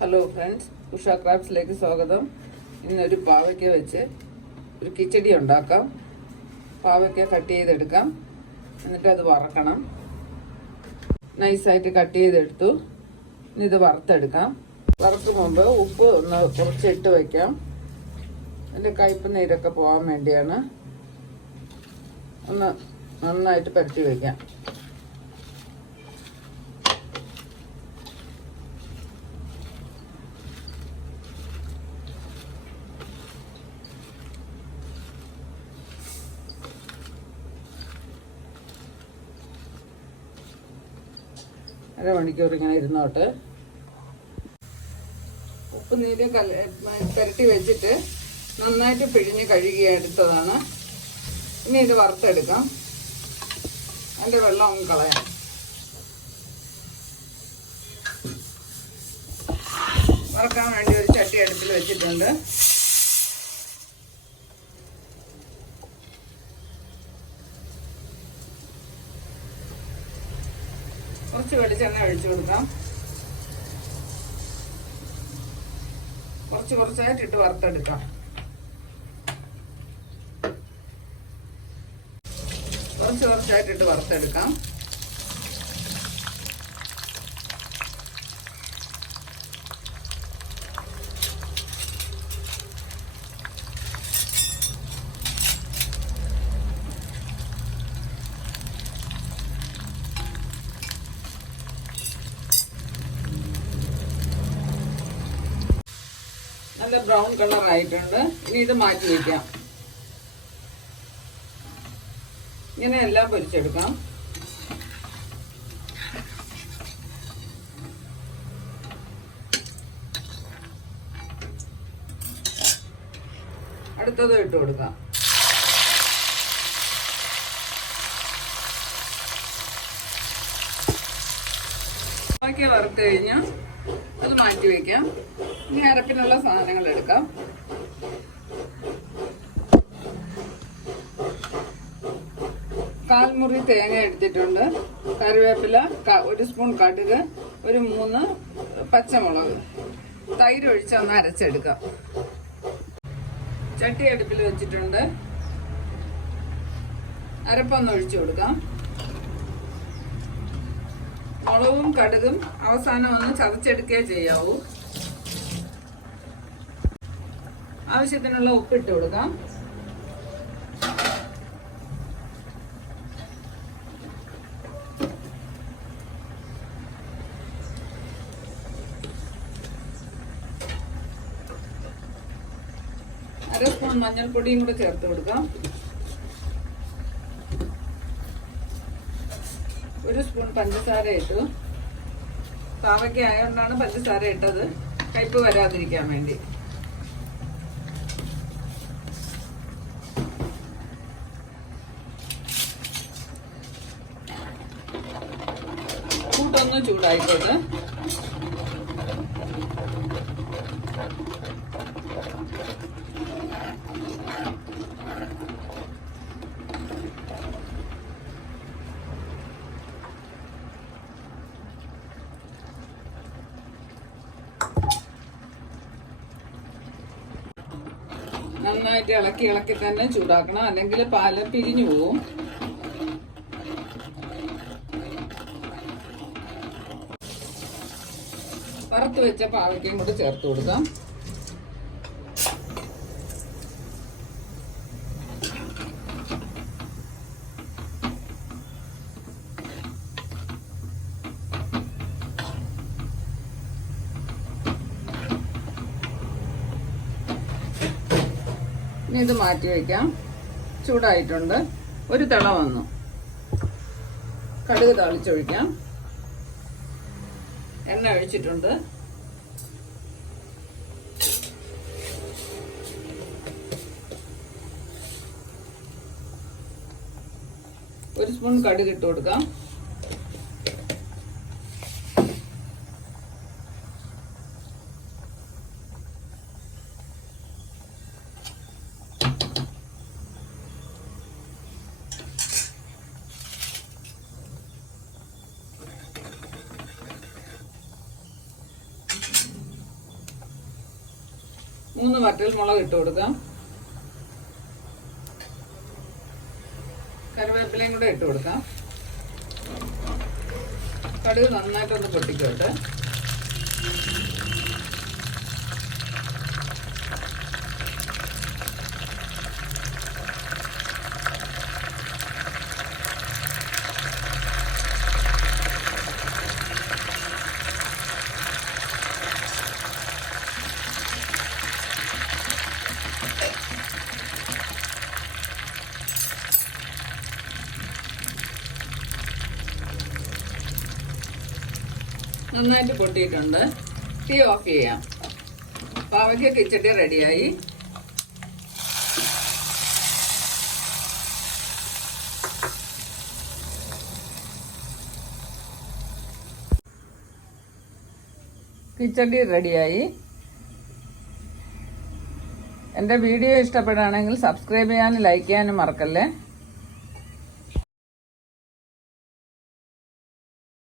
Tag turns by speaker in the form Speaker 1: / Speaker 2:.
Speaker 1: Hello friends Usha ക്രാഫ്റ്റ്സിലേക്ക് സ്വാഗതം. ഇന്നൊരു പാവയ്ക്ക വെച്ച് ഒരു കിച്ചടി ഉണ്ടാക്കാം. പാവയ്ക്ക കട്ട് ചെയ്തെടുക്കാം. എന്നിട്ട് അത് വറക്കണം. നൈസായിട്ട് കട്ട് ചെയ്തെടുത്തു. ഇനി ഇത് വറുത്തെടുക്കാം. വറുക്കും മുമ്പ് ഉപ്പ് ഒന്ന് കുറച്ചിട്ട് വയ്ക്കാം അതിന്റെ കയ്പ് നീരൊക്കെ പോകാൻ വേണ്ടിയാണ്. ഒന്ന് നന്നായിട്ട് പരത്തി വയ്ക്കാം അരമണിക്കൂർ ഇങ്ങനെ ഇരുന്നോട്ട്. ഉപ്പ് നീര് കല പുരട്ടി വെച്ചിട്ട് നന്നായിട്ട് പിഴിഞ്ഞ് കഴുകി എടുത്തതാണ്. ഇനി ഇത് വറുത്തെടുക്കാം. അതിന്റെ വെള്ളം ഒന്ന് കളയാം. വറക്കാൻ വേണ്ടി ഒരു ചട്ടി അടുപ്പിൽ വെച്ചിട്ടുണ്ട്. കുറച്ച് വെളിച്ചെണ്ണ ഒഴിച്ചു കൊടുക്കാം. കുറച്ച് കുറച്ചായിട്ട് ഇട്ട് വറുത്തെടുക്കാം. കുറച്ച് കുറച്ചായിട്ട് ഇട്ട് വറുത്തെടുക്കാം. നല്ല ബ്രൗൺ കളർ ആയിട്ടുണ്ട്. ഇനി ഇത് മാറ്റി വയ്ക്കാം ഇങ്ങനെ എല്ലാം പൊരിച്ചെടുക്കാം. അടുത്തത് ഇട്ട് കൊടുക്കാം. ബാക്കി വറുത്ത് കഴിഞ്ഞാൽ അത് മാറ്റി വയ്ക്കാം ഇനി അരപ്പിനുള്ള സാധനങ്ങൾ എടുക്കാം. കാൽമുറി തേങ്ങ എടുത്തിട്ടുണ്ട്. കറിവേപ്പില ഒരു സ്പൂൺ കടുക് ഒരു മൂന്ന് പച്ചമുളക്. തൈര് ഒഴിച്ച് ഒന്ന് അരച്ചെടുക്കാം. ചട്ടി അടുപ്പിൽ വെച്ചിട്ടുണ്ട്. അരപ്പൊന്ന് ഒഴിച്ചു കൊടുക്കാം. മുളകും കടുകും അവസാനം ഒന്ന് ചതച്ചെടുക്കുകയേ ചെയ്യാവൂ. ആവശ്യത്തിനുള്ള ഉപ്പിട്ട് കൊടുക്കാം. അര സ്പൂൺ മഞ്ഞൾപ്പൊടിയും കൂടെ ചേർത്ത് കൊടുക്കാം. ഒരു സ്പൂൺ പഞ്ചസാര ഇട്ടു. പാവയ്ക്ക ആയതുകൊണ്ടാണ് പഞ്ചസാര ഇട്ടത്. കയ്പ് വരാതിരിക്കാൻ വേണ്ടി. കൂട്ടൊന്ന് ചൂടായിക്കോട്ടെ. നന്നായിട്ട് ഇളക്കി ഇളക്കി തന്നെ ചൂടാക്കണം. അല്ലെങ്കിൽ പാൽ പിരിഞ്ഞു പോവും. വറുത്ത് വെച്ച പാവയ്ക്കയും കൂടെ ചേർത്ത് കൊടുക്കാം. ഇനി ഇത് മാറ്റി വയ്ക്കാം ചൂടായിട്ടുണ്ട്. ഒരു തിള വന്നു. കടുക് തളിച്ചൊഴിക്കാം. എണ്ണ ഒഴിച്ചിട്ടുണ്ട്. ഒരു സ്പൂൺ കടുക് ഇട്ട് കൊടുക്കാം. മൂന്ന് വറ്റൽ മുളക് ഇട്ട് കൊടുക്കാം കറിവേപ്പിലയും കൂടെ ഇട്ട് കൊടുക്കാം കടുക് നന്നായിട്ടൊന്ന് പൊട്ടിക്കോട്ടെ. നന്നായിട്ട് പൊട്ടിയിട്ടുണ്ട്. തീ ഓഫ് ചെയ്യാം. പാവയ്ക്ക കിച്ചടി റെഡിയായി. കിച്ചടി റെഡിയായി. എന്റെ വീഡിയോ ഇഷ്ടപ്പെടുകയാണെങ്കിൽ സബ്സ്ക്രൈബ് ചെയ്യാനും ലൈക്ക് ചെയ്യാനും മറക്കല്ലേ?